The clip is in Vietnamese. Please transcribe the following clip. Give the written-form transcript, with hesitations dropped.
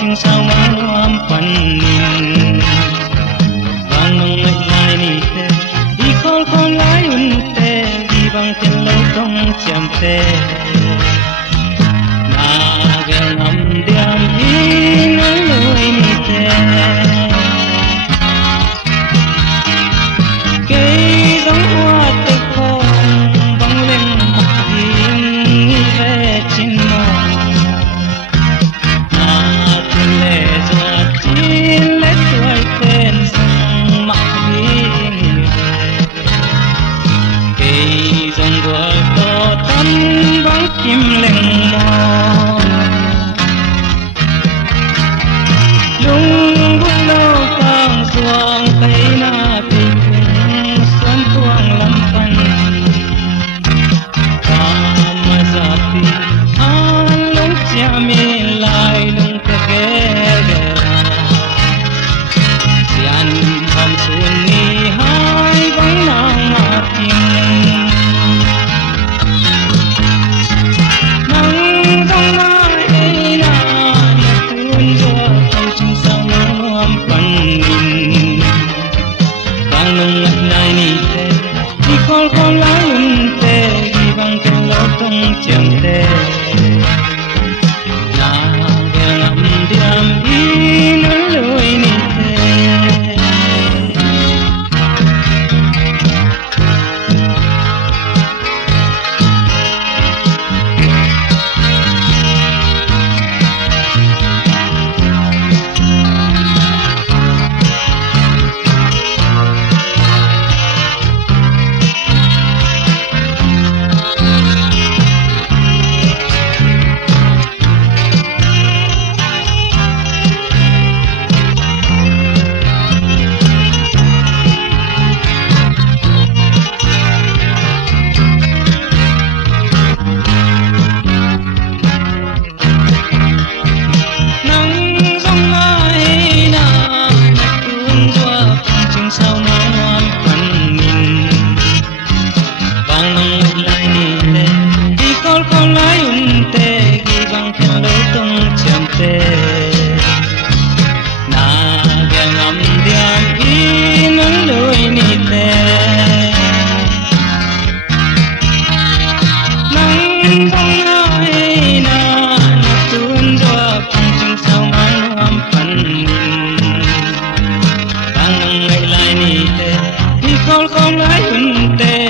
chừng sao mang phần vang nong lại ni te đi khol lại un te đi bang ten lâu đông chạm te na gan am diam in loi ni te cây giống hoa tươi con băng lên mặt hiên về trên mòn na tuôn lệ giọt chín lệ tuổi tên sang mặt hiên cây giống gọi to tắn băng kim lệnh mòn lung bung đâu càng xuông cây na tình xuân tuang lâm phân kamazati an lung chia mi lai lung together sian ham sun ni hai bang nang mating nang dong mai na na tun jo tong chung sang nuam pan nin bang nung nai ni te đi khol lá un te đi bang ten lo tong chiang te na gan am diam in loi ni te khol lại un te